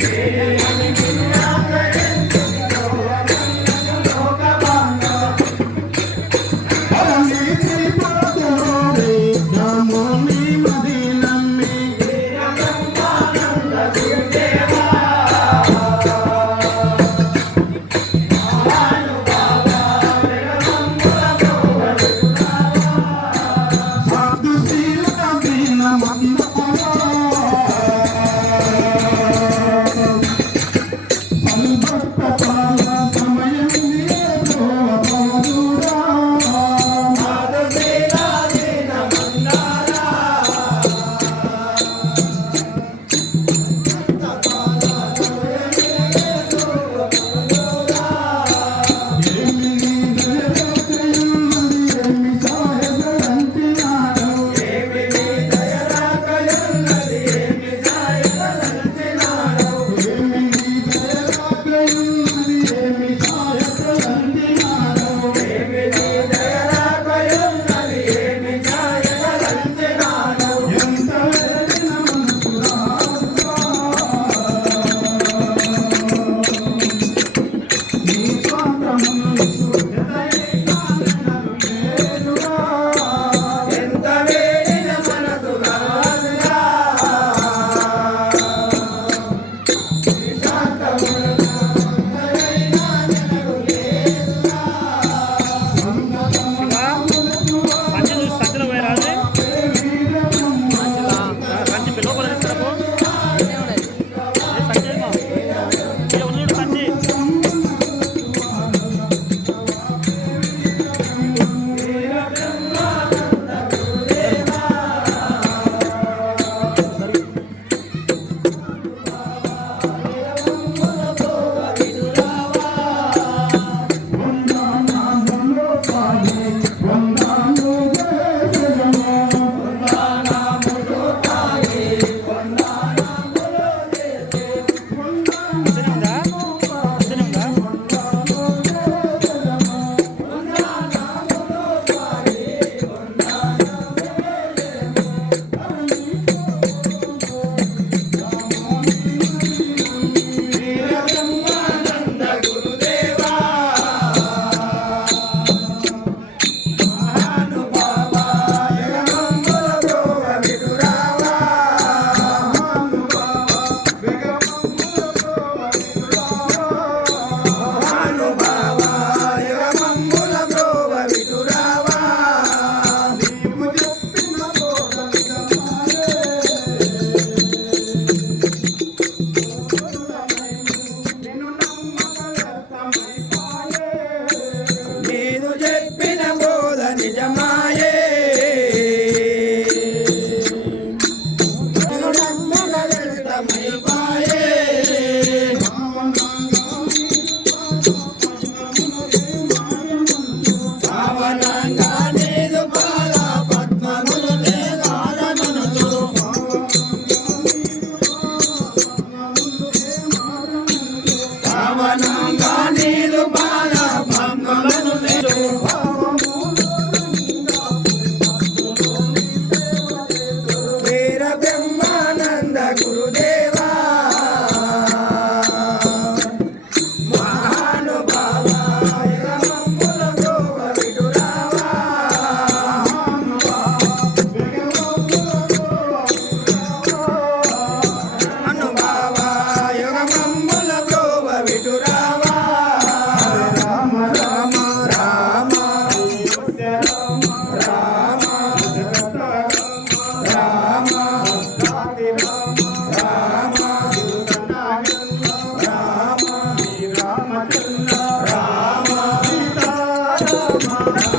Yeah, తండ్రి Rama